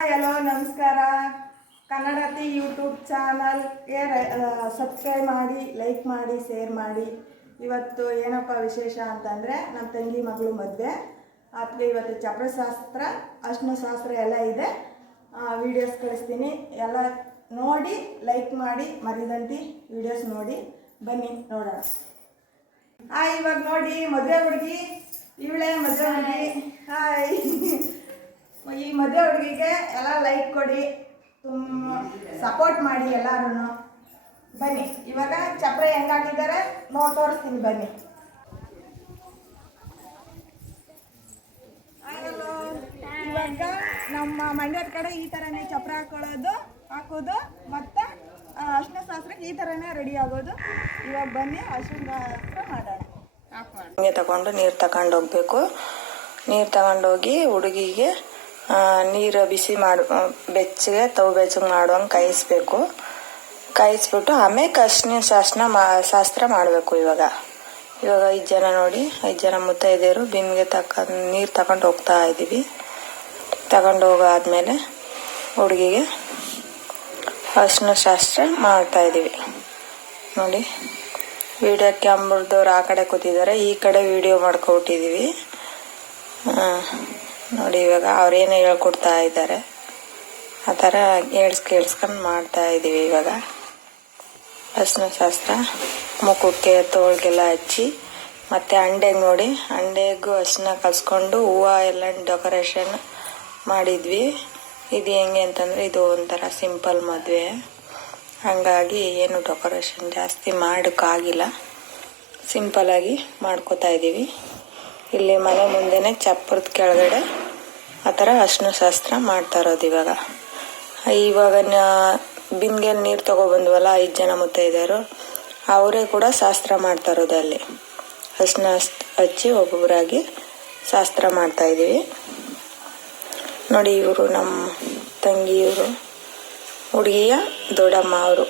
Hello ನಮಸ್ಕಾರ. ಕನ್ನಡತಿ YouTube ಚಾನಲ್ಗೆ subscribe ಮಾಡಿ ಲೈಕ್ ಮಾಡಿ ಶೇರ್ ಮಾಡಿ. ಇವತ್ತು ಏನಪ್ಪ ವಿಶೇಷ ಅಂತಂದರೆ ನಮ್ಮ ತಂಗಿ ಮಗಳು ಮದುವೆ. ಅದಕ್ಕೆ ಇವತ್ತು ಚಪ್ರಶಾಸ್ತ್ರ ಅರ್ಶಿನ ಶಾಸ್ತ್ರ ಎಲ್ಲ ಇದೆ. ವಿಡಿಯೋಸ್ ಕಳಿಸ್ತೀನಿ. ಎಲ್ಲ ನೋಡಿ ಲೈಕ್ ಮಾಡಿ, ಮರಿದಂತಿ ವಿಡಿಯೋಸ್ ನೋಡಿ. ಬನ್ನಿ, ನೋಡೋಣ. ಹಾಂ ಇವಾಗ ನೋಡಿ, ಮದುವೆ ಹುಡುಗಿ. ಇವಳೇ ಮದುವೆ ಹುಡುಗಿ. ಹಾಯ್ ಈ ಮದುವೆ ಹುಡುಗಿಗೆ ಎಲ್ಲ ಲೈಕ್ ಕೊಡಿ. ತುಂಬ ಸಪೋರ್ಟ್ ಮಾಡಿ ಎಲ್ಲರೂ ಬನ್ನಿ, ಇವಾಗ ಚಪ್ರೆ ಹೆಂಗಾಗಿದ್ದಾರೆ ನೋಡಿ, ತೋರಿಸ್ತೀನಿ, ಬನ್ನಿ. ಇವಾಗ ನಮ್ಮ ಮಂಡ್ಯದ ಕಡೆ ಈ ಥರನೇ ಚಪ್ರ ಹಾಕೊಳ್ಳೋದು, ಹಾಕೋದು, ಮತ್ತು ಅರ್ಶಿನ ಶಾಸ್ತ್ರಕ್ಕೆ ಈ ಥರನೇ ರೆಡಿ ಆಗೋದು. ಇವಾಗ ಬನ್ನಿ ಅರ್ಶಿನ ಶಾಸ್ತ್ರ ಮಾಡೋಣ. ಹಂಗೆ ತಗೊಂಡು ನೀರು ತಗೊಂಡು ಹೋಗ್ಬೇಕು. ನೀರು ತಗೊಂಡೋಗಿ ಹುಡುಗಿಗೆ ನೀರು ಬಿಸಿ ಮಾಡಿ ಬೆಚ್ಚಗೆ ತವ ಬೆಚ್ಚಗೆ ಮಾಡುವಂಗೆ ಕಾಯಿಸ್ಬೇಕು. ಕಾಯಿಸ್ಬಿಟ್ಟು ಆಮೇಲೆ ಅರ್ಶಿನ ಶಾಸನ ಮಾ, ಶಾಸ್ತ್ರ ಮಾಡಬೇಕು ಇವಾಗ. ಇವಾಗ ಐದು ಜನ ನೋಡಿ, ಐದು ಜನ ಮುತ್ತೈದೆಯರು ಬಿನ್ಗೆ ತಕ್ಕ ನೀರು ತಗೊಂಡು ಹೋಗ್ತಾ ಇದ್ದೀವಿ ತಗೊಂಡು ಹೋಗಾದ್ಮೇಲೆ ಹುಡುಗಿಗೆ ಅರ್ಶಿನ ಶಾಸ್ತ್ರ ಮಾಡ್ತಾ ಇದ್ದೀವಿ ನೋಡಿ ವಿಡಿಯೋ ಕ್ಯಾಮ್ರದವ್ರು ಆ ಕಡೆ ಕೂತಿದ್ದಾರೆ, ಈ ಕಡೆ ವಿಡಿಯೋ ಮಾಡ್ಕೊಬಿಟ್ಟಿದ್ದೀವಿ ನೋಡಿ, ಇವಾಗ ಅವ್ರೇನು ಹೇಳ್ಕೊಡ್ತಾ ಇದ್ದಾರೆ, ಆ ಥರ ಹೇಳ್ಸ್, ಕೇಳಿಸ್ಕೊಂಡು ಮಾಡ್ತಾ ಇದ್ದೀವಿ ಇವಾಗ. ಅರ್ಶಿನ ಶಾಸ್ತ್ರ, ಮುಖಕ್ಕೆ ತೋಳ್ಗೆಲ್ಲ ಹಚ್ಚಿ, ಮತ್ತು ಅಂಡೆಗೆ ನೋಡಿ ಅಂಡೆಗೂ ಅರ್ಶಿನ ಕಲ್ಸ್ಕೊಂಡು ಹೂವು ಎಲ್ಲ ಡೆಕೋರೇಷನ್ ಮಾಡಿದ್ವಿ. ಇದು ಹೆಂಗೆ ಅಂತಂದರೆ, ಇದು ಒಂಥರ ಸಿಂಪಲ್ ಮದುವೆ. ಹಾಗಾಗಿ ಏನು ಡೆಕೋರೇಷನ್ ಜಾಸ್ತಿ ಮಾಡೋಕ್ಕಾಗಿಲ್ಲ. ಸಿಂಪಲಾಗಿ ಮಾಡ್ಕೋತಾ ಇದ್ದೀವಿ ಇಲ್ಲಿ ಮನೆ ಮುಂದೆನೇ ಚಪ್ಪರದ ಕೆಳಗಡೆ ಆ ಥರ ಅರ್ಶಿನ ಶಾಸ್ತ್ರ ಮಾಡ್ತಾ ಇರೋದು ಇವಾಗ. ಇವಾಗ ಬಿಂದಿಗೆ ನೀರು ತಗೊಬಂದ್ವಲ್ಲ ಐದು ಜನ ಮುತ್ತೈದೆಯರು ಅವರೇ ಕೂಡ ಶಾಸ್ತ್ರ ಮಾಡ್ತಾ ಇರೋದು ಅಲ್ಲಿ. ಅರ್ಶಿನ ಹಚ್ಚಿ ಒಬ್ಬೊಬ್ಬರಾಗಿ ಶಾಸ್ತ್ರ ಮಾಡ್ತಾ ಇದ್ದೀವಿ. ನೋಡಿ ಇವರು ನಮ್ಮ ತಂಗಿಯವರು, ಹುಡುಗಿಯ ದೊಡ್ಡಮ್ಮ ಅವರು.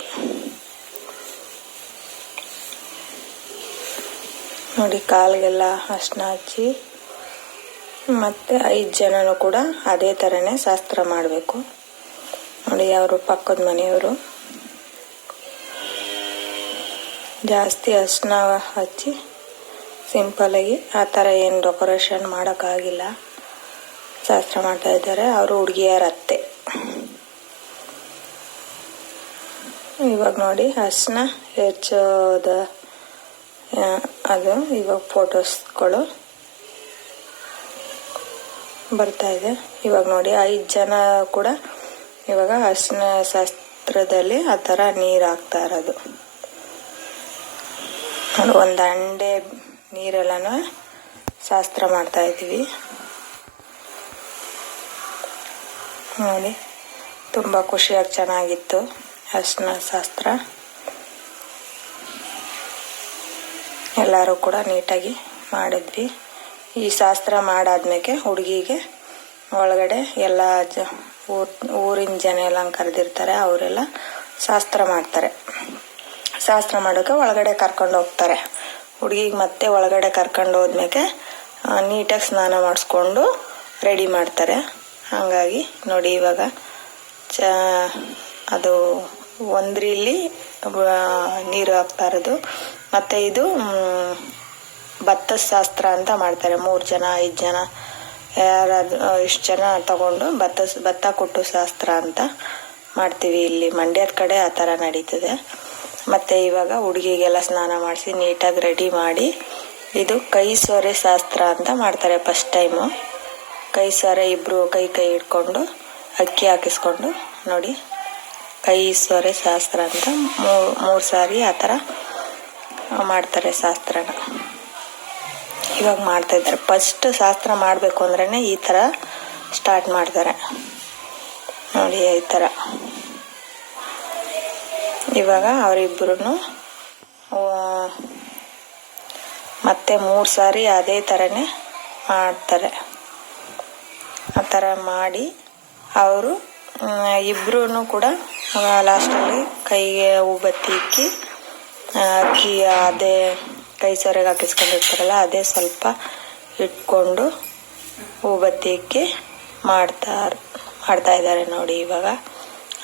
ನೋಡಿ ಕಾಲಿಗೆಲ್ಲ ಅರ್ಶನ ಹಚ್ಚಿ, ಮತ್ತೆ ಐದು ಜನನು ಕೂಡ ಅದೇ ಥರನೇ ಶಾಸ್ತ್ರ ಮಾಡಬೇಕು. ನೋಡಿ ಅವರು ಪಕ್ಕದ ಮನೆಯವರು. ಜಾಸ್ತಿ ಅರ್ಶನ ಹಚ್ಚಿ ಸಿಂಪಲಾಗಿ ಆ ಥರ ಏನು ಡೆಕೋರೇಷನ್ ಮಾಡೋಕ್ಕಾಗಿಲ್ಲ. ಶಾಸ್ತ್ರ ಮಾಡ್ತಾ ಇದ್ದಾರೆ. ಅವರು ಹುಡುಗಿಯರ ಅತ್ತೆ. ಇವಾಗ ನೋಡಿ ಅರ್ಶನ ಹೆಚ್ಚೋದ ಅದು ಇವಾಗ ಫೋಟೋಸ್ಗಳು ಬರ್ತಾ ಇದೆ. ಇವಾಗ ನೋಡಿ, ಐದು ಜನ ಕೂಡ ಇವಾಗ ಅರ್ಶಿನ ಶಾಸ್ತ್ರದಲ್ಲಿ ಆ ಥರ ನೀರು ಹಾಕ್ತಾ ಇರೋದು. ಒಂದು ಅಂಡೆ ನೀರೆಲ್ಲನೂ ಶಾಸ್ತ್ರ ಮಾಡ್ತಾ ಇದ್ದೀವಿ. ನೋಡಿ, ತುಂಬ ಖುಷಿಯಾಗಿ ಚೆನ್ನಾಗಿತ್ತು ಅರ್ಶಿನ ಶಾಸ್ತ್ರ. ಎಲ್ಲರೂ ಕೂಡ ನೀಟಾಗಿ ಮಾಡಿದ್ವಿ. ಈ ಶಾಸ್ತ್ರ ಮಾಡಾದ್ಮೇಲೆ ಹುಡುಗಿಗೆ ಒಳಗಡೆ ಎಲ್ಲ ಜ, ಊರ್, ಊರಿನ ಜನ ಎಲ್ಲ ಕರೆದಿರ್ತಾರೆ, ಅವರೆಲ್ಲ ಶಾಸ್ತ್ರ ಮಾಡ್ತಾರೆ. ಶಾಸ್ತ್ರ ಮಾಡೋಕೆ ಒಳಗಡೆ ಕರ್ಕೊಂಡು ಹೋಗ್ತಾರೆ. ಹುಡುಗಿಗೆ ಮತ್ತೆ ಒಳಗಡೆ ಕರ್ಕೊಂಡು ಹೋದ್ಮೇಲೆ ನೀಟಾಗಿ ಸ್ನಾನ ಮಾಡಿಸ್ಕೊಂಡು ರೆಡಿ ಮಾಡ್ತಾರೆ. ಹಾಗಾಗಿ ನೋಡಿ ಇವಾಗ ಚ, ಅದು ಒಂದ್ರಿಲಿ ನೀರು ಹಾಕ್ತಾ ಇರೋದು ಮತ್ತು ಇದು ಭತ್ತ ಭತ್ತದ ಶಾಸ್ತ್ರ ಅಂತ ಮಾಡ್ತಾರೆ. ಮೂರು ಜನ, ಐದು ಜನ ಯಾರಾದರೂ ಇಷ್ಟು ಜನ ತಗೊಂಡು ಭತ್ತ ಭತ್ತ ಕೊಟ್ಟು ಶಾಸ್ತ್ರ ಅಂತ ಮಾಡ್ತೀವಿ ಇಲ್ಲಿ. ಮಂಡ್ಯದ ಕಡೆ ಆ ಥರ ನಡೀತದೆ. ಮತ್ತು ಇವಾಗ ಹುಡುಗಿಗೆಲ್ಲ ಸ್ನಾನ ಮಾಡಿಸಿ ನೀಟಾಗಿ ರೆಡಿ ಮಾಡಿ ಇದು ಕೈ ಸೊರೆ ಶಾಸ್ತ್ರ ಅಂತ ಮಾಡ್ತಾರೆ ಫಸ್ಟ್ ಟೈಮು. ಕೈ ಸೊರೆ ಇಬ್ಬರು ಕೈ ಕೈ ಹಿಡ್ಕೊಂಡು ಅಕ್ಕಿ ಹಾಕಿಸ್ಕೊಂಡು ನೋಡಿ. ಕೈ ಸೊರೆ ಶಾಸ್ತ್ರ ಅಂತ ಮೂರು ಮೂರು ಸಾರಿ ಆ ಥರ ಮಾಡ್ತಾರೆ ಶಾಸ್ತ್ರನ ಇವಾಗ ಮಾಡ್ತಾ ಇದ್ದಾರೆ. ಫಸ್ಟ್ ಶಾಸ್ತ್ರ ಮಾಡಬೇಕು ಅಂದ್ರೇ ಈ ಥರ ಸ್ಟಾರ್ಟ್ ಮಾಡ್ತಾರೆ. ನೋಡಿ ಈ ಥರ. ಇವಾಗ ಅವರಿಬ್ಬರೂ ಮತ್ತೆ ಮೂರು ಸಾರಿ ಅದೇ ಥರನೇ ಮಾಡ್ತಾರೆ. ಆ ಥರ ಮಾಡಿ ಅವರು ಇಬ್ಬರೂ ಕೂಡ ಲಾಸ್ಟಲ್ಲಿ ಕೈಗೆ ಹೂಬತ್ತಿ ಇಕ್ಕಿ ಅಕ್ಕಿ ಅದೇ ಕೈ ಸೊರೆಗೆ ಹಾಕಿಸ್ಕೊಂಡಿರ್ತಾರಲ್ಲ ಅದೇ ಸ್ವಲ್ಪ ಇಟ್ಕೊಂಡು ಹೂಬತ್ತಿ ಇಕ್ಕಿ ಮಾಡ್ತಾ ಆಡ್ತಾ ಇದ್ದಾರೆ ನೋಡಿ ಇವಾಗ.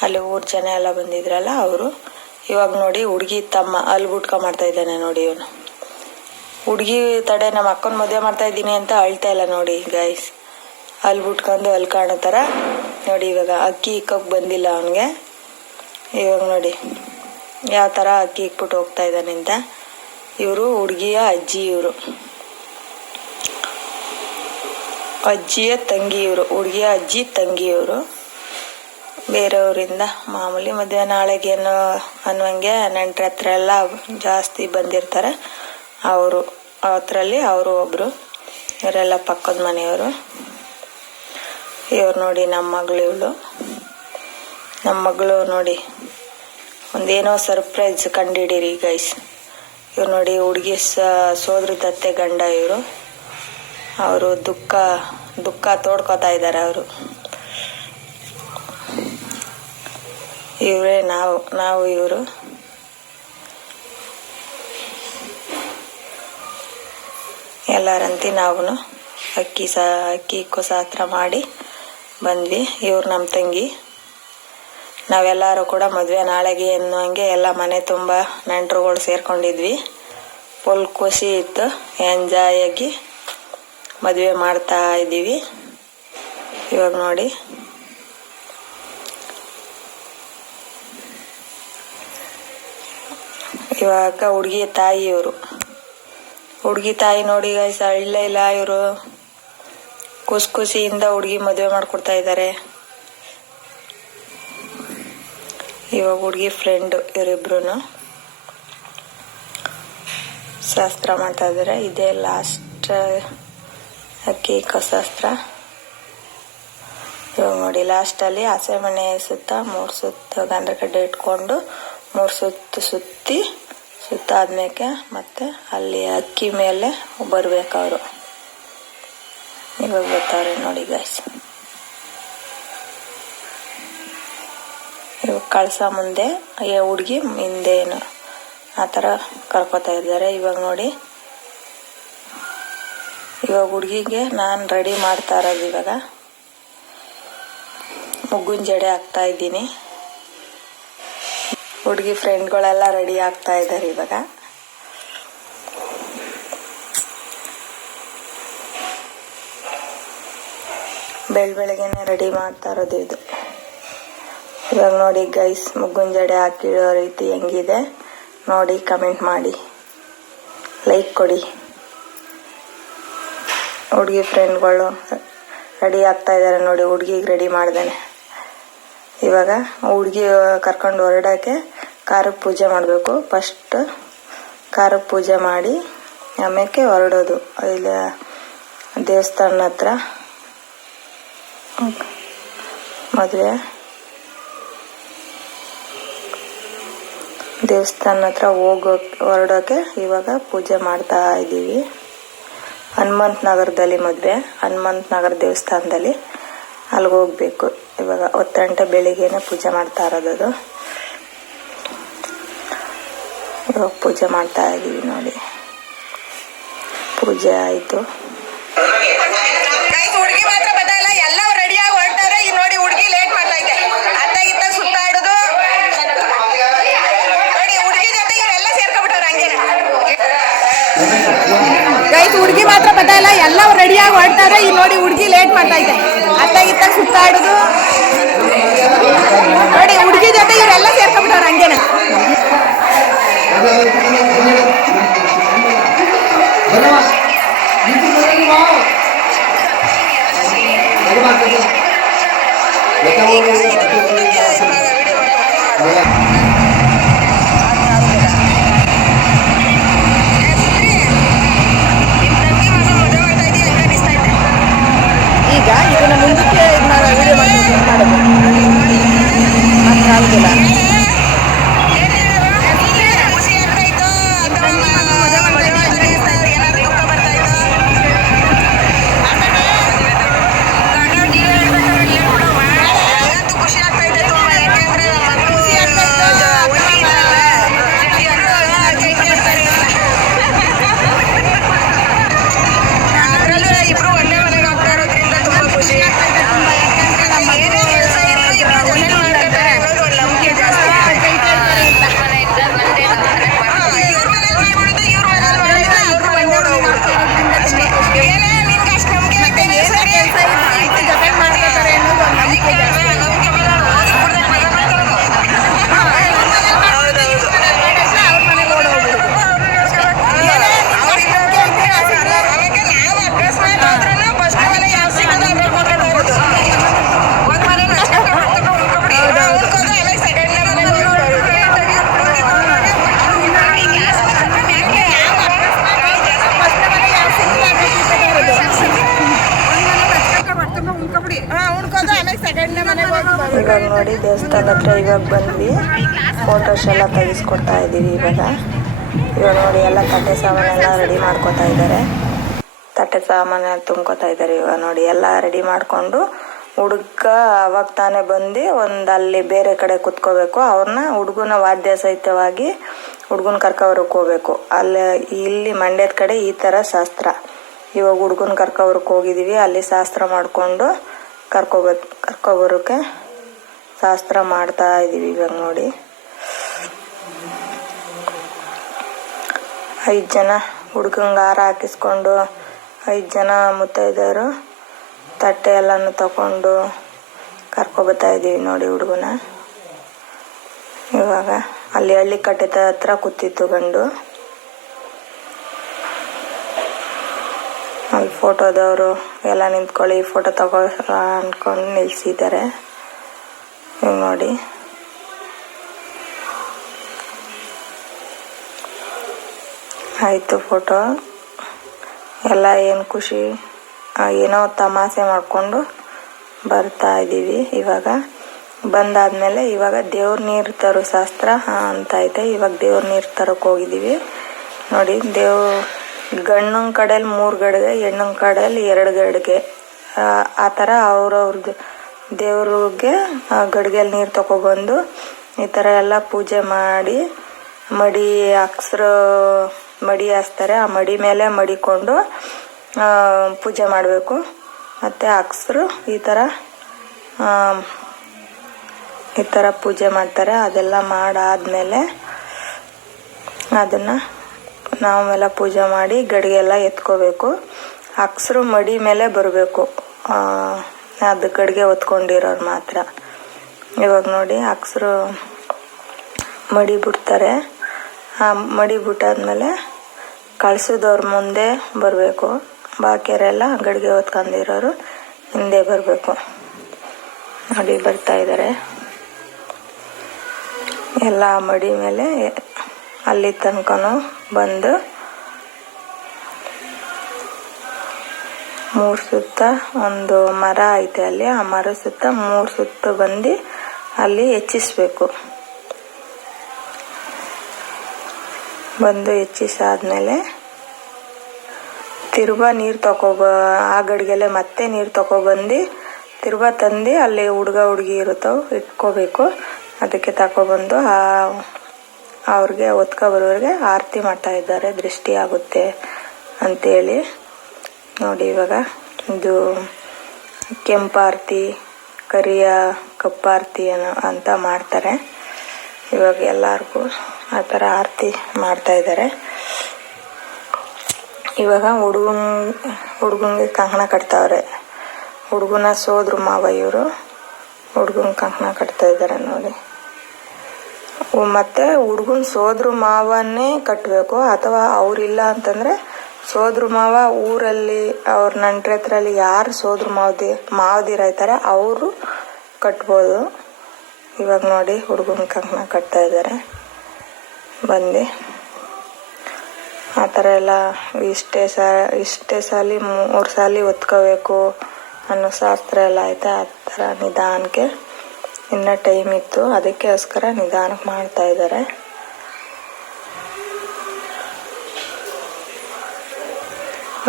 ಅಲ್ಲಿ ಊರು ಜನ ಎಲ್ಲ ಬಂದಿದ್ರಲ್ಲ ಅವರು. ಇವಾಗ ನೋಡಿ ಹುಡುಗಿ ತಮ್ಮ, ಅಲ್ಲಿ ಬಿಟ್ಕೊ ಮಾಡ್ತಾ ಇದ್ದಾನೆ ನೋಡಿ ಇವನು. ಹುಡುಗಿ ತಡೆ, ನಮ್ಮ ಅಕ್ಕನ ಮದುವೆ ಮಾಡ್ತಾ ಇದ್ದೀನಿ ಅಂತ ಅಳ್ತಾ ಇಲ್ಲ ನೋಡಿ ಗೈಸ್ ಅಲ್ಲಿ ಬಿಟ್ಕೊಂಡು ಅಲ್ಲಿ ಕಾಣೋ ಥರ ನೋಡಿ ಇವಾಗ. ಅಕ್ಕಿ ಇಕ್ಕೋಕೆ ಬಂದಿಲ್ಲ ಅವನಿಗೆ. ಇವಾಗ ನೋಡಿ. ಯಾವ ಥರ ಅಕ್ಕಿ ಇಕ್ಬಿಟ್ಟು ಹೋಗ್ತಾ ಇದ್ದಾನೆ ಅಂತ. ಇವರು ಹುಡುಗಿಯ ಅಜ್ಜಿ ಇವರು. ಅಜ್ಜಿಯ ತಂಗಿ ಇವರು, ಹುಡುಗಿಯ ಅಜ್ಜಿ ತಂಗಿ ಇವರು. ಬೇರೆಯವರಿಂದ ಮಾಮೂಲಿ ಮದುವೆ ನಾಳೆಗೇನು ಅನ್ನುವಂಗೆ ನೆಂಟ್ರ ಹತ್ರ ಎಲ್ಲ ಜಾಸ್ತಿ ಬಂದಿರ್ತಾರೆ. ಅವರು ಅದರಲ್ಲಿ ಅವರು ಒಬ್ಬರು ಇವರೆಲ್ಲ ಪಕ್ಕದ ಮನೆಯವರು. ಇವ್ರು ನೋಡಿ ನಮ್ಮ ಮಗಳು ಇವಳು. ನಮ್ಮ ಮಗಳು ನೋಡಿ ಒಂದೇನೋ ಸರ್ಪ್ರೈಸ್ ಕಂಡಿಡೀರಿ ಗೈಸ್ ಇವ್ರು ನೋಡಿ ಹುಡುಗಿ ಸೋದ್ರ ಅತ್ತೆ ಗಂಡ ಇವರು. ಅವರು ದುಃಖ ದುಃಖ ತೋಡ್ಕೋತಾ ಇದ್ದಾರೆ ಅವರು. ಇವರೇ ನಾವು ನಾವು ಇವರು. ಎಲ್ಲರಂತೆ ನಾವು ಅಕ್ಕಿ ಸಾ, ಅಕ್ಕಿ ಕುಸಾತ್ರ ಮಾಡಿ ಬಂದ್ವಿ, ಇವ್ರು ನಮ್ಮ ತಂಗಿ. ನಾವೆಲ್ಲರೂ ಕೂಡ ಮದುವೆ ನಾಳೆಗೆ ಅನ್ನುವಂಗೆ ಎಲ್ಲ ಮನೆ ತುಂಬ ನೆಂಟರುಗಳು ಸೇರ್ಕೊಂಡಿದ್ವಿ. ಫುಲ್ ಖುಷಿ ಇತ್ತು ಎಂಜಾಯ್ ಆಗಿ ಮದುವೆ ಮಾಡ್ತಾ ಇದ್ದೀವಿ. ಇವಾಗ ನೋಡಿ. ಇವಾಗ ಹುಡುಗಿ ತಾಯಿ ಇವರು ಹುಡುಗಿ ತಾಯಿ ನೋಡಿ ಗೈಸ್ ಇಲ್ಲ ಇಲ್ಲ ಇವರು. ಖುಷಿ ಖುಷಿಯಿಂದ ಹುಡುಗಿ ಮದುವೆ ಮಾಡ್ಕೊಡ್ತಾ ಇದ್ದಾರೆ ಇವಾಗ ಹುಡುಗಿ ಫ್ರೆಂಡ್ ಇವರಿಬ್ರು ಶಾಸ್ತ್ರ ಮಾಡ್ತಾ ಇದ್ದಾರೆ ಇದೇ ಲಾಸ್ಟ್ ಅಕ್ಕಿ ಶಾಸ್ತ್ರ ಇವಾಗ ನೋಡಿ ಲಾಸ್ಟಲ್ಲಿ ಹಸೆ ಮನೆ ಸುತ್ತ ಮೂರು ಸುತ್ತ ಗಂಧ ಇಟ್ಕೊಂಡು ಮೂರು ಸುತ್ತು ಸುತ್ತಿ ಸುತ್ತಾದ್ಮೇಲೆ ಮತ್ತೆ ಅಲ್ಲಿ ಅಕ್ಕಿ ಮೇಲೆ ಬರಬೇಕು ಅವರು. ಇವಾಗ ಬರ್ತಾವ್ರೆ ನೋಡಿ ಗೈಸ್ ಇವಾಗ ಕಳ್ಸ ಮುಂದೆ ಹುಡುಗಿ ಹಿಂದೆ ಏನು ಆ ಥರ ಕರ್ಕೋತಾ ಇದ್ದಾರೆ. ಇವಾಗ ನೋಡಿ. ಇವಾಗ ಹುಡುಗಿಗೆ ನಾನು ರೆಡಿ ಮಾಡ್ತಾ ಇರೋದು ಇವಾಗ. ಮುಗ್ಗಿನ ಜಡೆ ಹಾಕ್ತಾ ಇದ್ದೀನಿ. ಹುಡುಗಿ ಫ್ರೆಂಡ್ಗಳೆಲ್ಲ ರೆಡಿ ಆಗ್ತಾ ಇದ್ದಾರೆ ಇವಾಗ. ಬೆಳ್ ಬೆಳಗ್ಗೆನೆ ರೆಡಿ ಮಾಡ್ತಾ ಇರೋದು ಇದು. ಇವಾಗ ನೋಡಿ ಗೈಸ್ ಮುಗ್ಗುನ್ ಜಡೆ ಹಾಕಿಡೋ ರೀತಿ ಹೆಂಗಿದೆ. ನೋಡಿ ಕಮೆಂಟ್ ಮಾಡಿ. ಲೈಕ್ ಕೊಡಿ. ಹುಡುಗಿ ಫ್ರೆಂಡ್ಗಳು ರೆಡಿ ಆಗ್ತಾ ಇದ್ದಾರೆ ನೋಡಿ, ಹುಡುಗಿಗೆ ರೆಡಿ ಮಾಡ್ದೇನೆ. ಇವಾಗ ಹುಡುಗಿ ಕರ್ಕೊಂಡು ಹೊರಡೋಕ್ಕೆ ಖಾರಕ್ಕೆ ಪೂಜೆ ಮಾಡಬೇಕು. ಫಸ್ಟ್ ಖಾರಕ್ಕೆ ಪೂಜೆ ಮಾಡಿ ಆಮೇಲೆ ಹೊರಡೋದು? ಇಲ್ಲಿ ದೇವಸ್ಥಾನ ಹತ್ರ. ಮದುವೆ. ದೇವಸ್ಥಾನ ಹತ್ರ ಹೋಗೋ ಹೊರಡೋಕೆ ಇವಾಗ ಪೂಜೆ ಮಾಡ್ತಾ ಇದ್ದೀವಿ. ಹನುಮಂತ ನಗರದಲ್ಲಿ ಮದುವೆ, ಹನುಮಂತ ನಗರ ದೇವಸ್ಥಾನದಲ್ಲಿ. ಅಲ್ಲಿಗೆ ಹೋಗ್ಬೇಕು. ಇವಾಗ ಹತ್ತು ಗಂಟೆ ಬೆಳಿಗ್ಗೆನೆ ಪೂಜೆ ಮಾಡ್ತಾ ಇರೋದು ಇವಾಗ ಪೂಜೆ ಮಾಡ್ತಾ ಇದ್ದೀವಿ ನೋಡಿ. ಪೂಜೆ ಆಯಿತು. ಗೈಸ್ ಹುಡುಗಿ ಮಾತ್ರ ಬದಲ್ಲ ಎಲ್ಲ ರೆಡಿಯಾಗಿ ಹೊರಡ್ತಾರೆ ಈ ನೋಡಿ ಹುಡುಗಿ ಲೇಟ್ ಮಾಡ್ತಾ ಇದೆ ಇತ್ತ ಸುತ್ತಾಡುದು ನೋಡಿ, ಹುಡುಗಿ ಜೊತೆ ಇವರೆಲ್ಲ ಸೇರ್ಕೊಂಡ್ಬಿಟ್ಟವ್ರು ಹಂಗೇನೆ. ಈಗ ಇವಾಗ ಬಂದ್ವಿ. ಫೋಟೋಸ್ ಎಲ್ಲ ತೆಗಿಸ್ಕೊಡ್ತಾ ಇದ್ದೀವಿ ಇವಾಗ. ಇವಾಗ ನೋಡಿ, ಎಲ್ಲ ತಟ್ಟೆ ಸಾಮಾನೆಲ್ಲ ರೆಡಿ ಮಾಡ್ಕೊತಾ ಇದ್ದಾರೆ. ತಟ್ಟೆ ಸಾಮಾನು ತುಂಬ್ಕೊತಾ ಇದ್ದಾರೆ ಇವಾಗ ನೋಡಿ, ಎಲ್ಲ ರೆಡಿ ಮಾಡಿಕೊಂಡು ಹುಡುಗ ಅವಾಗ ತಾನೇ ಬಂದು ಒಂದು ಅಲ್ಲಿ ಬೇರೆ ಕಡೆ ಕುತ್ಕೋಬೇಕು. ಅವ್ರನ್ನ ಹುಡುಗನ ವಾದ್ಯ ಸಹಿತವಾಗಿ ಹುಡುಗನ ಕರ್ಕೊಬರಕ್ಕೆ ಹೋಗ್ಬೇಕು. ಅಲ್ಲಿ, ಇಲ್ಲಿ ಮಂಡ್ಯದ ಕಡೆ ಈ ಥರ ಶಾಸ್ತ್ರ. ಇವಾಗ ಹುಡುಗನ ಕರ್ಕೊಬರಕ್ಕೆ ಹೋಗಿದ್ದೀವಿ, ಅಲ್ಲಿ ಶಾಸ್ತ್ರ ಮಾಡಿಕೊಂಡು ಕರ್ಕೋಬೇಕು ಕರ್ಕೊಬರೋಕೆ ಶಾಸ್ತ್ರ ಮಾಡ್ತಾ ಇದ್ದೀವಿ ಇವಾಗ ನೋಡಿ. ಐದು ಜನ ಹುಡುಗಂಗೆ ಹಾರ ಹಾಕಿಸ್ಕೊಂಡು ಐದು ಜನ ಮುತ್ತೈದೆಯರು ತಟ್ಟೆ ಎಲ್ಲನೂ ತಗೊಂಡು ಕರ್ಕೊಬತ್ತಾ ಇದ್ದೀವಿ ನೋಡಿ ಹುಡುಗನ. ಇವಾಗ ಅಲ್ಲಿ ಹಳ್ಳಿ ಕಟ್ಟಿದ ಹತ್ರ ಕೂತಿತ್ತು ಗಂಡು. ಅಲ್ಲಿ ಫೋಟೋದವರು ಎಲ್ಲ ನಿಂತ್ಕೊಳ್ಳಿ ಫೋಟೋ ತಗೋ ಅಂದ್ಕೊಂಡು ನಿಲ್ಸಿದ್ದಾರೆ. ನೋಡಿ. ಆಯಿತು ಫೋಟೋ ಎಲ್ಲ ಏನು ಖುಷಿ ಏನೋ ತಮಾಷೆ ಮಾಡಿಕೊಂಡು ಬರ್ತಾ ಇದ್ದೀವಿ ಇವಾಗ. ಬಂದಾದಮೇಲೆ ಇವಾಗ ದೇವ್ರ ನೀರು ತರೋ ಶಾಸ್ತ್ರ, ಹಾಂ ಅಂತ ಐತೆ. ಇವಾಗ ದೇವ್ರ ನೀರು ತರೋಕೆ ಹೋಗಿದ್ದೀವಿ ನೋಡಿ, ದೇವ್, ಗಂಡನ ಕಡೆಯಲ್ಲಿ ಮೂರು ಗಡಿಗೆ, ಹೆಣ್ಣಿನ ಕಡೆಯಲ್ಲಿ ಎರಡು ಗಡಿಗೆ. ಆ ಥರ ಅವ್ರವ್ರದ್ದು ದೇವ್ರಿಗೆ ಗಡಿಗೆಯಲ್ಲಿ ನೀರು ತಗೊಬಂದು ಈ ಥರ ಎಲ್ಲ ಪೂಜೆ ಮಾಡಿ ಮಡಿ ಅಕ್ಸ್ರು ಮಡಿ ಹಾಸ್ತಾರೆ. ಆ ಮಡಿ ಮೇಲೆ ಮಡಿಕೊಂಡು ಪೂಜೆ ಮಾಡಬೇಕು. ಮತ್ತು ಅಕ್ಸ್ರು ಈ ಥರ ಈ ಥರ ಪೂಜೆ ಮಾಡ್ತಾರೆ. ಅದೆಲ್ಲ ಮಾಡಾದಮೇಲೆ ಅದನ್ನು ನಾವೆಲ್ಲ ಪೂಜೆ ಮಾಡಿ ಗಡಿಗೆಲ್ಲ ಎತ್ಕೋಬೇಕು. ಅಕ್ಸ್ರು ಮಡಿ ಮೇಲೆ ಬರಬೇಕು. ಅದು ಕಡೆಗೆ ಹೊತ್ಕೊಂಡಿರೋರು ಮಾತ್ರ. ಇವಾಗ ನೋಡಿ ಅಕ್ಸರು ಮಡಿ ಬಿಡ್ತಾರೆ ಆ ಮಡಿ ಬಿಟ್ಟಾದ್ಮೇಲೆ ಕಳ್ಸೋದವ್ರ ಮುಂದೆ ಬರಬೇಕು. ಬಾಕಿಯರೆಲ್ಲ ಗಡಿಗೆ ಹೊತ್ಕೊಂಡಿರೋರು ಹಿಂದೆ ಬರಬೇಕು. ನೋಡಿ ಬರ್ತಾ ಇದ್ದಾರೆ ಎಲ್ಲ ಮಡಿ ಮೇಲೆ ಅಲ್ಲಿ ತನಕನೂ ಬಂದು ಮೂರು ಸುತ್ತ ಒಂದು ಮರ ಐತೆ ಅಲ್ಲಿ. ಆ ಮರ ಸುತ್ತ ಮೂರು ಸುತ್ತ ಬಂದು ಅಲ್ಲಿ ಹೆಚ್ಚಿಸ್ಬೇಕು. ಬಂದು ಹೆಚ್ಚಿಸಾದ್ಮೇಲೆ ತಿರ್ಗಾ ನೀರು ತಗೊಬ ಆ ಗಡಿಗೆಲೆ ಮತ್ತೆ ನೀರು ತಗೊಬಂದು ತಿರ್ಗಾ ತಂದು ಅಲ್ಲಿ ಹುಡುಗ ಹುಡುಗಿ ಇರುತ್ತೆ ಇಟ್ಕೋಬೇಕು. ಅದಕ್ಕೆ ತಗೊಬಂದು ಆ ಅವ್ರಿಗೆ ಒತ್ಕೊ ಬರೋರಿಗೆ ಆರತಿ ಮಾಡ್ತಾ ಇದ್ದಾರೆ. ದೃಷ್ಟಿ ಆಗುತ್ತೆ ಅಂತೇಳಿ. ನೋಡಿ ಇವಾಗ ಇದು ಕೆಂಪಾರತಿ ಕರಿಯ ಕಪ್ಪಾರತಿ ಅನ್ನೋ ಅಂತ ಮಾಡ್ತಾರೆ. ಇವಾಗ ಎಲ್ಲರಿಗೂ ಆ ಥರ ಆರತಿ ಮಾಡ್ತಾ ಇದ್ದಾರೆ. ಇವಾಗ ಹುಡುಗನ, ಹುಡುಗನಿಗೆ ಕಂಕಣ ಕಟ್ತಾವ್ರೆ. ಹುಡುಗನ ಸೋದ್ರ ಮಾವ ಇವರು ಹುಡುಗನ ಕಂಕಣ ಕಟ್ತಾ ಇದ್ದಾರೆ ನೋಡಿ. ಮತ್ತೆ ಹುಡುಗನ ಸೋದ್ರ ಮಾವನ್ನೇ ಕಟ್ಟಬೇಕು ಅಥವಾ ಅವ್ರಿಲ್ಲ ಅಂತಂದ್ರೆ ಸೋದ್ರ ಮಾವ ಊರಲ್ಲಿ ಅವ್ರ ನಂಟ್ರ ಹತ್ರಲ್ಲಿ ಯಾರು ಸೋದ್ರ ಮಾವದಿ, ಮಾವದಿರ ಇರ್ತಾರೆ, ಅವರು ಕಟ್ಬೋದು. ಇವಾಗ ನೋಡಿ ಹುಡುಗನ ಕಂಕಣ ಕಟ್ತಾ ಇದ್ದಾರೆ ಬಂದು. ಆ ಥರ ಎಲ್ಲ ಇಷ್ಟೇ ಸ, ಇಷ್ಟೇ ಸಾಲಿ ಮೂರು ಸಾಲಿ ಒತ್ಕೋಬೇಕು ಅನ್ನೋ ಶಾಸ್ತ್ರ ಎಲ್ಲ ಐತೆ, ಆ ಥರ ನಿಧಾನಕ್ಕೆ ಇನ್ನೂ ಟೈಮ್ ಇತ್ತು, ಅದಕ್ಕೋಸ್ಕರ ನಿಧಾನಕ್ಕೆ ಮಾಡ್ತಾ ಇದ್ದಾರೆ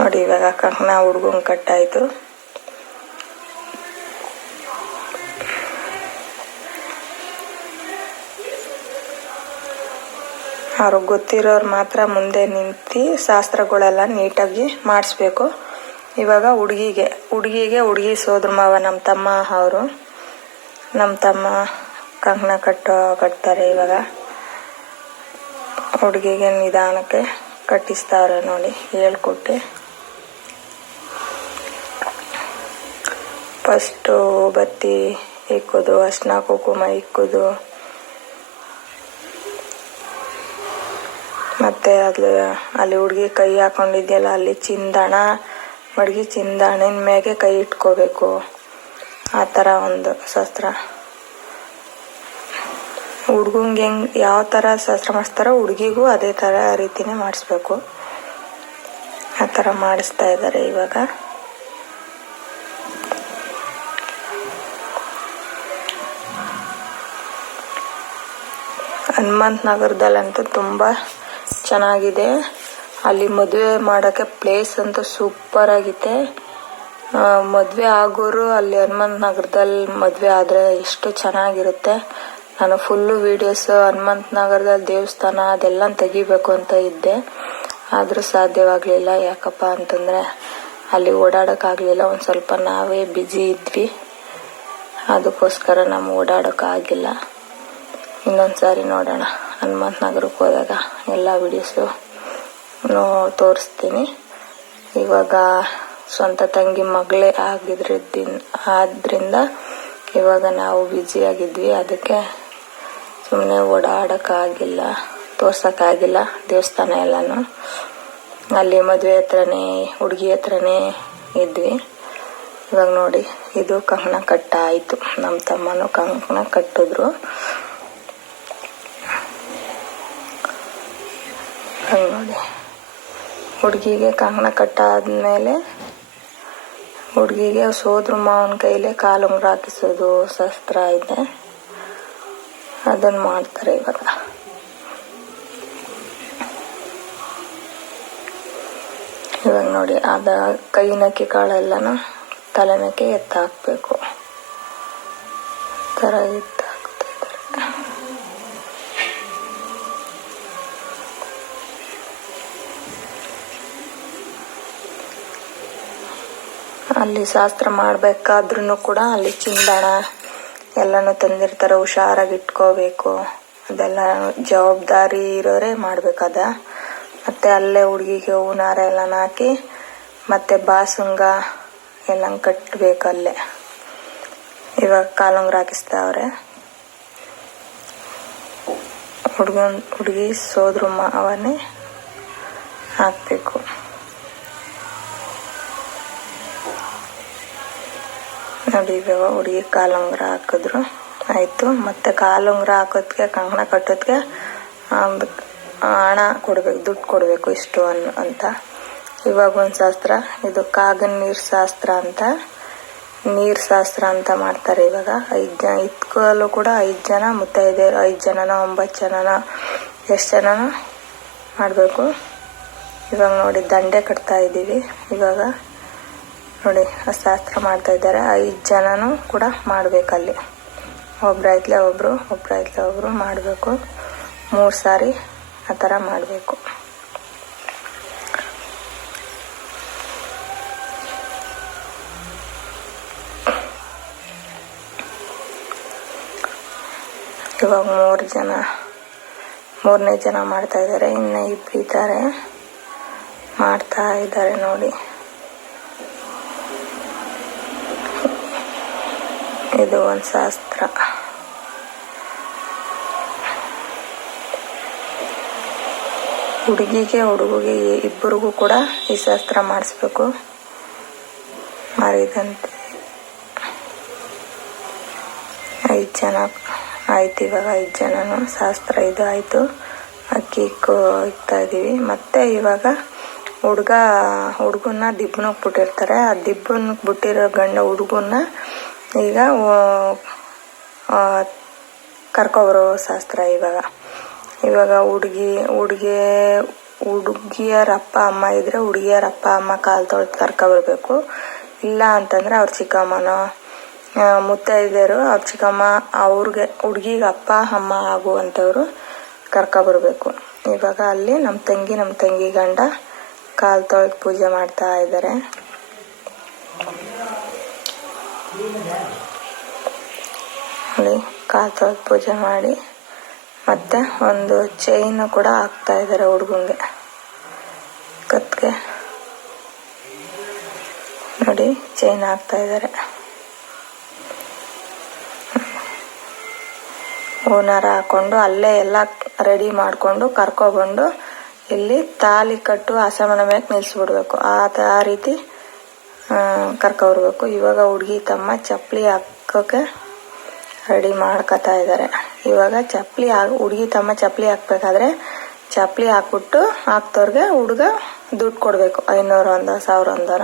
ನೋಡಿ, ಇವಾಗ ಕಂಕಣ ಕಟ್ ಕಟ್ಟಾಯಿತು. ಅವ್ರಿಗೆ ಗೊತ್ತಿರೋರು ಮಾತ್ರ ಮುಂದೆ ನಿಂತು ಶಾಸ್ತ್ರಗಳೆಲ್ಲ ನೀಟಾಗಿ ಮಾಡಿಸ್ಬೇಕು. ಇವಾಗ ಹುಡುಗಿಗೆ ಹುಡುಗಿಗೆ ಹುಡುಗಿ ಸೋದ್ರ ಮಾವ ನಮ್ಮ ತಮ್ಮ ಅವರು. ನಮ್ಮ ತಮ್ಮ ಕಂಕಣ ಕಟ್ಟೋ, ಕಟ್ತಾರೆ ಇವಾಗ. ಹುಡುಗಿಗೆ ನಿಧಾನಕ್ಕೆ ಕಟ್ಟಿಸ್ತಾವ್ರೆ ನೋಡಿ, ಹೇಳ್ಕೊಟ್ಟು. ಫಸ್ಟು ಬತ್ತಿ ಇಕ್ಕೋದು ಅರ್ಶಿನ ಕುಂಕುಮ ಇಕ್ಕೋದು. ಮತ್ತೆ ಅದು ಅಲ್ಲಿ ಹುಡುಗಿ ಕೈ ಹಾಕೊಂಡಿದ್ಯಲ್ಲ, ಅಲ್ಲಿ ಚಿಂದಣ, ಮಡ್ಗಿ ಚಿಂದಾಣಿನ ಮ್ಯಾಗೆ ಕೈ ಇಟ್ಕೋಬೇಕು. ಆ ಥರ ಒಂದು ಶಸ್ತ್ರ. ಹುಡ್ಗಂಗೆ ಹೆಂಗ್, ಯಾವ ಥರ ಶಸ್ತ್ರ ಮಾಡಿಸ್ತಾರೋ ಹುಡುಗಿಗೂ ಅದೇ ಥರ ರೀತಿನೇ ಮಾಡಿಸ್ಬೇಕು. ಆ ಥರ ಮಾಡಿಸ್ತಾ ಇದ್ದಾರೆ ಇವಾಗ. ಹನುಮಂತ ನಗರದಲ್ಲಂತೂ ತುಂಬ ಚೆನ್ನಾಗಿದೆ. ಅಲ್ಲಿ ಮದುವೆ ಮಾಡೋಕ್ಕೆ ಪ್ಲೇಸ್ ಅಂತೂ ಸೂಪರ್ ಆಗಿದೆ ಮದುವೆ ಆಗೋರು ಅಲ್ಲಿ ಹನುಮಂತ ನಗರದಲ್ಲಿ ಮದುವೆ ಆದರೆ ಎಷ್ಟು ಚೆನ್ನಾಗಿರುತ್ತೆ. ನಾನು ಫುಲ್ಲು ವೀಡಿಯೋಸ್ ಹನುಮಂತ ನಗರದಲ್ಲಿ ದೇವಸ್ಥಾನ ಅದೆಲ್ಲ ತೆಗಿಬೇಕು ಅಂತ ಇದ್ದೆ. ಆದರೂ ಸಾಧ್ಯವಾಗಲಿಲ್ಲ. ಯಾಕಪ್ಪ ಅಂತಂದರೆ ಅಲ್ಲಿ ಓಡಾಡೋಕ್ಕಾಗಲಿಲ್ಲ. ಒಂದು ಸ್ವಲ್ಪ ನಾವೇ ಬ್ಯುಸಿ ಇದ್ವಿ. ಅದಕ್ಕೋಸ್ಕರ ನಮ್ಗೆ ಓಡಾಡೋಕ್ಕಾಗಿಲ್ಲ. ಇನ್ನೊಂದು ಸಾರಿ ನೋಡೋಣ. ಹನುಮಂತ ನಗರಕ್ಕೆ ಹೋದಾಗ ಎಲ್ಲ ವಿಡಿಯೋಸು ತೋರಿಸ್ತೀನಿ. ಇವಾಗ ಸ್ವಂತ ತಂಗಿ ಮಗಳೇ ಆಗಿದ್ರದ್ದಿನ್, ಆದ್ರಿಂದ ಇವಾಗ ನಾವು ಬ್ಯುಸಿಯಾಗಿದ್ವಿ ಅದಕ್ಕೆ ಸುಮ್ಮನೆ ಓಡಾಡೋಕ್ಕಾಗಿಲ್ಲ, ತೋರ್ಸೋಕ್ಕಾಗಿಲ್ಲ ದೇವಸ್ಥಾನ ಎಲ್ಲನೂ. ಅಲ್ಲಿ ಮದುವೆ ಹತ್ರನೇ, ಹುಡುಗಿ ಹತ್ರನೇ ಇದ್ವಿ. ಇವಾಗ ನೋಡಿ, ಇದು ಕಂಕಣ ಕಟ್ಟ ಆಯಿತು ನಮ್ಮ ತಮ್ಮನೂ ಕಂಕಣ ಕಟ್ಟಿದ್ರು. ನೋಡಿ ಹುಡುಗಿಗೆ ಕಂಕಣ ಕಟ್ಟಾದ್ಮೇಲೆ ಹುಡುಗಿಗೆ ಸೋದ್ರ ಮಾವನ ಕೈಲೇ ಕಾಲು ಹಾಕಿಸೋದು ಶಸ್ತ್ರ ಇದೆ. ಅದನ್ನು ಮಾಡ್ತಾರೆ ಇವಾಗ. ಇವಾಗ ನೋಡಿ ಅದ ಕೈ ನಕ್ಕಿ ಕಾಳೆಲ್ಲನ ತಲೆ ಮೇಕೆ ಎತ್ತ ಹಾಕ್ಬೇಕು ಥರ ಎತ್ತ ಅಲ್ಲಿ ಶಾಸ್ತ್ರ ಮಾಡಬೇಕಾದ್ರೂ ಕೂಡ ಅಲ್ಲಿ ಚಿಂದಣ ಎಲ್ಲನೂ ತಂದಿರ್ತಾರೆ, ಹುಷಾರಾಗಿ ಇಟ್ಕೋಬೇಕು. ಅದೆಲ್ಲ ಜವಾಬ್ದಾರಿ ಇರೋರೇ ಮಾಡ್ಬೇಕದ. ಮತ್ತೆ ಅಲ್ಲೇ ಹುಡುಗಿಗೆ ಹೂನಾರ ಎಲ್ಲ ಹಾಕಿ, ಮತ್ತೆ ಬಾಸುಂಗ ಎಲ್ಲ ಕಟ್ಟಬೇಕು ಅಲ್ಲೇ. ಇವಾಗ ಕಾಲುಂಗ್ರ ಹಾಕಿಸ್ತಾವ್ರೆ ಹುಡುಗನ್ ಹುಡುಗಿ ಸೋದ್ರ ಮಾವನೇ ಹಾಕಬೇಕು. ನೋಡಿ ಇವಾಗ ಹುಡುಗಿ ಕಾಲುಂಗ್ರ ಹಾಕಿದ್ರು. ಆಯಿತು, ಮತ್ತೆ ಕಾಲುಂಗ್ರ ಹಾಕೋದಕ್ಕೆ ಕಂಕಣ ಕಟ್ಟೋದಕ್ಕೆ ಹಣ ಕೊಡ್ಬೇಕು, ದುಡ್ಡು ಕೊಡಬೇಕು ಇಷ್ಟು ಅನ್, ಅಂತ. ಇವಾಗ ಒಂದು ಶಾಸ್ತ್ರ, ಇದು ಕಾಗನ್ ನೀರು ಶಾಸ್ತ್ರ ಅಂತ. ನೀರು ಶಾಸ್ತ್ರ ಅಂತ ಮಾಡ್ತಾರೆ ಇವಾಗ. ಐದು ಜನ, ಇದ್ಕಲ್ಲೂ ಕೂಡ ಐದು ಜನ, ಮುತ್ತೈದೆಯರು ಐದು ಜನನ, ಒಂಬತ್ತು ಜನನ, ಎಷ್ಟು ಜನನ ಮಾಡಬೇಕು. ಇವಾಗ ನೋಡಿ, ದಂಡೆ ಕಟ್ತಾ ಇದ್ದೀವಿ. ಇವಾಗ ನೋಡಿ ಶಾಸ್ತ್ರ ಮಾಡ್ತಾ ಇದ್ದಾರೆ. ಐದು ಜನನೂ ಕೂಡ ಮಾಡಬೇಕಲ್ಲಿ. ಒಬ್ರಾಯ್ತಲೆ ಒಬ್ಬರು ಒಬ್ಬರಾಯ್ತಲೆ ಒಬ್ಬರು ಮಾಡಬೇಕು. ಮೂರು ಸಾರಿ ಆ ಥರ ಮಾಡಬೇಕು. ಇವಾಗ ಮೂರು ಜನ, ಮೂರನೇ ಜನ ಮಾಡ್ತಾ ಇದ್ದಾರೆ. ಇನ್ನು ಇಬ್ಬರು ಇದ್ದಾರೆ. ಮಾಡ್ತಾ ಇದ್ದಾರೆ ನೋಡಿ. ಇದು ಒಂದು ಶಾಸ್ತ್ರ. ಹುಡುಗಿಗೆ ಹುಡುಗಿಗೆ ಇಬ್ಬರಿಗೂ ಕೂಡ ಈ ಶಾಸ್ತ್ರ ಮಾಡಿಸ್ಬೇಕು. ಮಾರಿದಂತೆ. ಐದು ಜನ, ಆಯ್ತು, ಇವಾಗ ಐದು ಜನನು ಶಾಸ್ತ್ರ ಇದು ಆಯಿತು. ಅಕ್ಕಿ ಇಕ್ತಾ ಇದ್ದೀವಿ ಮತ್ತೆ ಇವಾಗ ಹುಡುಗ ಹುಡುಗನ ದಿಬ್ಬನಕ್ಕೆ ಬಿಟ್ಟಿರ್ತಾರೆ. ಆ ದಿಬ್ಬನಕ್ಕೆ ಬಿಟ್ಟಿರೋ ಗಂಡ ಹುಡುಗನ್ನ ಈಗ ಕರ್ಕೊಬರೋ ಶಾಸ್ತ್ರ ಇವಾಗ. ಇವಾಗ ಹುಡುಗಿ ಹುಡುಗಿ, ಹುಡುಗಿಯರ ಅಪ್ಪ, ಅಮ್ಮ ಇದ್ದರೆ ಹುಡುಗಿಯರ ಅಪ್ಪ, ಅಮ್ಮ ಕಾಲು ತೊಳೆದು ಕರ್ಕೊಬರ್ಬೇಕು. ಇಲ್ಲ ಅಂತಂದರೆ ಅವ್ರ ಚಿಕ್ಕಮ್ಮನೋ. ಮುತ್ತೈದೆಯರು ಅವ್ರ ಚಿಕ್ಕಮ್ಮ ಅವ್ರಿಗೆ, ಹುಡುಗಿಗೆ ಅಪ್ಪ, ಅಮ್ಮ ಆಗುವಂಥವ್ರು ಕರ್ಕೊಬರ್ಬೇಕು. ಇವಾಗ ಅಲ್ಲಿ ನಮ್ಮ ತಂಗಿ ನಮ್ಮ ತಂಗಿ ಗಂಡ ಕಾಲು ತೊಳೆದು ಪೂಜೆ ಮಾಡ್ತಾ ಇದ್ದಾರೆ ಅಲ್ಲಿ ಕಾಲ್ ಪೂಜೆ ಮಾಡಿ, ಮತ್ತೆ ಒಂದು ಚೈನ್ ಕೂಡ ಹಾಕ್ತಾ ಇದ್ದಾರೆ ಹುಡುಗಂಗೆ. ಕತ್ಗೆ. ನೋಡಿ ಚೈನ್ ಹಾಕ್ತಾ ಇದ್ದಾರೆ. ಹೂನಾರ ಹಾಕೊಂಡು ಅಲ್ಲೇ ಎಲ್ಲ ರೆಡಿ ಮಾಡಿಕೊಂಡು ಕರ್ಕೊಬಂದು ಇಲ್ಲಿ ತಾಲಿ ಕಟ್ಟು ಆಸಮನ ಮೇಲೆ ನಿಲ್ಸ್ಬಿಡ್ಬೇಕು. ಆ ಆ ರೀತಿ ಕರ್ಕೊಬರ್ಬೇಕು ಇವಾಗ ಹುಡುಗಿ ತಮ್ಮ ಚಪ್ಪಲಿ ಹಾಕೋಕೆ ರೆಡಿ ಮಾಡ್ಕೊತಾ ಇದ್ದಾರೆ ಇವಾಗ ಚಪ್ಪಲಿ ಹಾಕ್, ಹುಡುಗಿ ತಮ್ಮ ಚಪ್ಪಲಿ ಹಾಕ್ಬೇಕಾದ್ರೆ ಚಪ್ಪಲಿ ಹಾಕ್ಬಿಟ್ಟು ಹಾಕ್ದವ್ರಿಗೆ ಹುಡುಗ ದುಡ್ಡು ಕೊಡಬೇಕು. ಐನೂರು ಒಂದು, ಸಾವಿರ ಒಂದರ.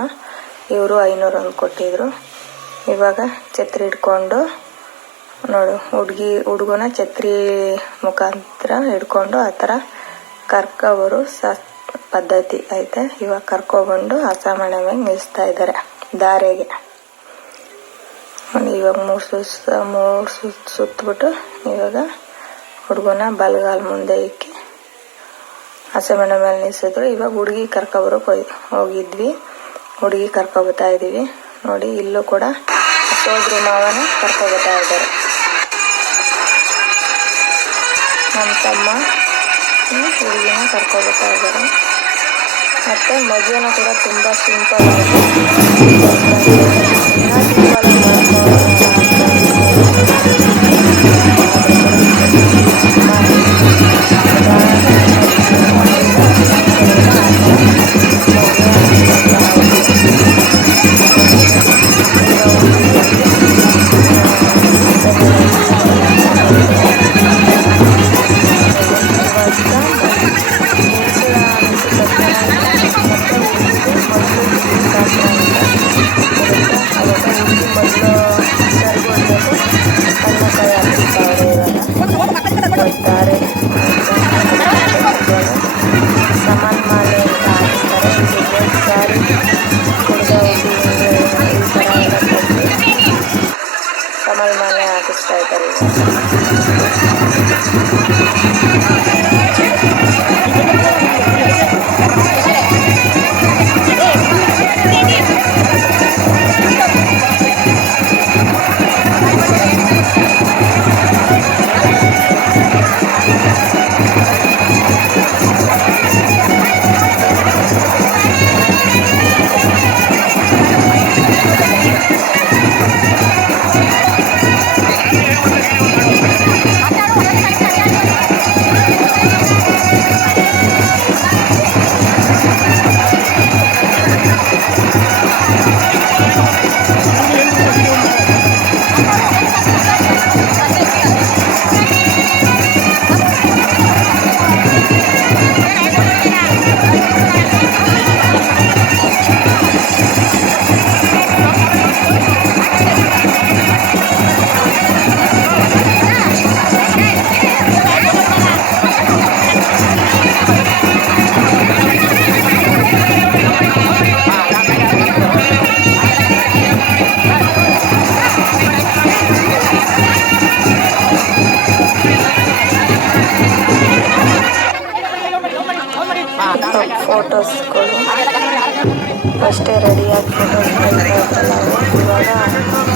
ಇವರು ಐನೂರು ಒಂದು ಕೊಟ್ಟಿದ್ರು. ಇವಾಗ ಛತ್ರಿ ಹಿಡ್ಕೊಂಡು ನೋಡು, ಹುಡುಗಿ, ಹುಡುಗನ ಛತ್ರಿ ಮುಖಾಂತರ ಹಿಡ್ಕೊಂಡು ಆ ಥರ ಕರ್ಕೊಬರು ಸ ಪದ್ಧತಿ ಐತೆ. ಇವಾಗ ಕರ್ಕೊಬಂದು ಹಸಮಣೆ ಮೇಲೆ ನಿಲ್ಲಿಸ್ತಾ ಇದ್ದಾರೆ ದಾರೆಗೆ. ಇವಾಗ ಮೂರು ಸುತ್ತ ಮೂರು ಸುತ್ತ ಸುತ್ತಬಿಟ್ಟು ಇವಾಗ ಹುಡುಗನ ಬಲ್ಗಾಲ್ ಮುಂದೆ ಇಕ್ಕಿ ಹಸೆಮಣೆ ಮೇಲೆ ನಿಲ್ಲಿಸಿದ್ರು ಇವಾಗ ಹುಡುಗಿ ಕರ್ಕೊಬರೋಕೆ ಹೋಗಿ ಹೋಗಿದ್ವಿ. ಹುಡುಗಿ ಕರ್ಕೊಬತ್ತಾ ಇದೀವಿ. ನೋಡಿ, ಇಲ್ಲೂ ಕೂಡ ಸೋದ್ರ ಮಾವನ ಕರ್ಕೊಬತ್ತಾ ಇದ್ದಾರೆ ನಮ್ಮ ತಮ್ಮ ಹುಡುಗಿನ ಕರ್ಕೊಬತ್ತಾ ಇದ್ದಾರೆ ಮತ್ತೆ ಮದುವೆನೂ ಕೂಡ ತುಂಬ ಸಿಂಪಲ್ ಆಗಿ ಸಿಂಪಲ್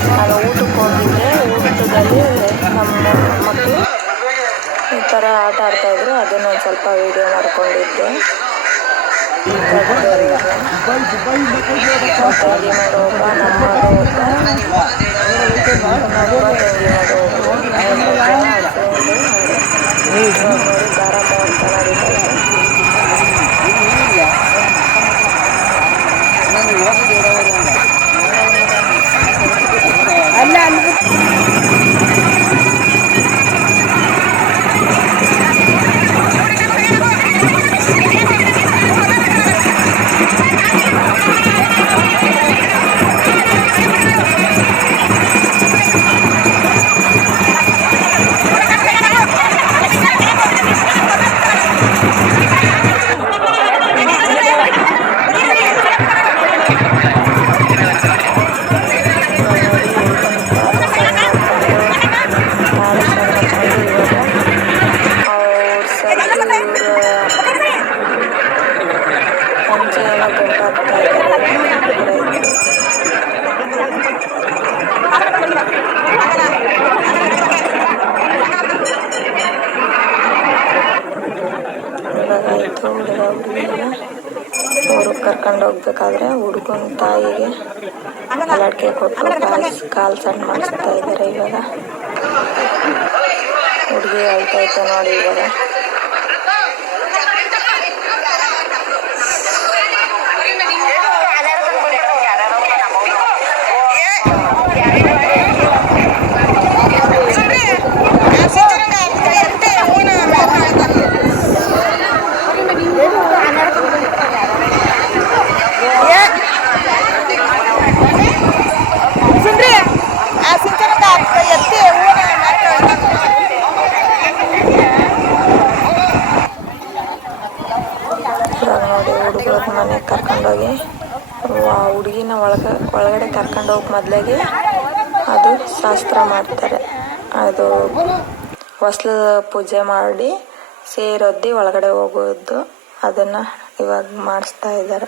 ನಾನು ಊಟಕ್ಕೆ ಹೋಗಿದ್ದೆ. ಊಟದಲ್ಲಿ ನಮ್ಮ ಮಕ್ಕಳು ಈ ಥರ ಆಟ ಆಡ್ತಾಯಿದ್ರು ಅದನ್ನು ಒಂದು ಸ್ವಲ್ಪ ವೀಡಿಯೋ ಮಾಡಿಕೊಂಡಿದ್ದೆ. ತಂಗಿ ಒಬ್ಬ ನಮ್ಮ ಒಬ್ಬ ತಂಗಿ ಮಗ ಒಬ್ಬ ತಾಯಿಗೆ ಅಲಡ್ಕೆ ಕೊಟ್ಟು ಕಾಲ್ ಕಾಲ್ ಸಣ್ಣ ಮಾಡಿಸ್ತಾ ಇದ್ದಾರೆ ಇವಾಗ ಹುಡುಗಿ ಅಳ್ತೈತೆ ನೋಡಿ ಇವಾಗ ಸುಂದ್ರಿ ಆ ಸಿಂಚನಕ್ಕ ಎತ್ತಿ ಹೂವನ ಕರ್ಕೊಂಡು ಹೋಗಿ ಮೊದಲಿಗೆ ಅದು ಶಾಸ್ತ್ರ ಮಾಡ್ತಾರೆ. ಅದು ಹೊಸ್ಲು ಪೂಜೆ ಮಾಡಿ ಸೇರೊದ್ದಿ ಒಳಗಡೆ ಹೋಗೋದು. ಅದನ್ನು ಇವಾಗ ಮಾಡಿಸ್ತಾ ಇದ್ದಾರೆ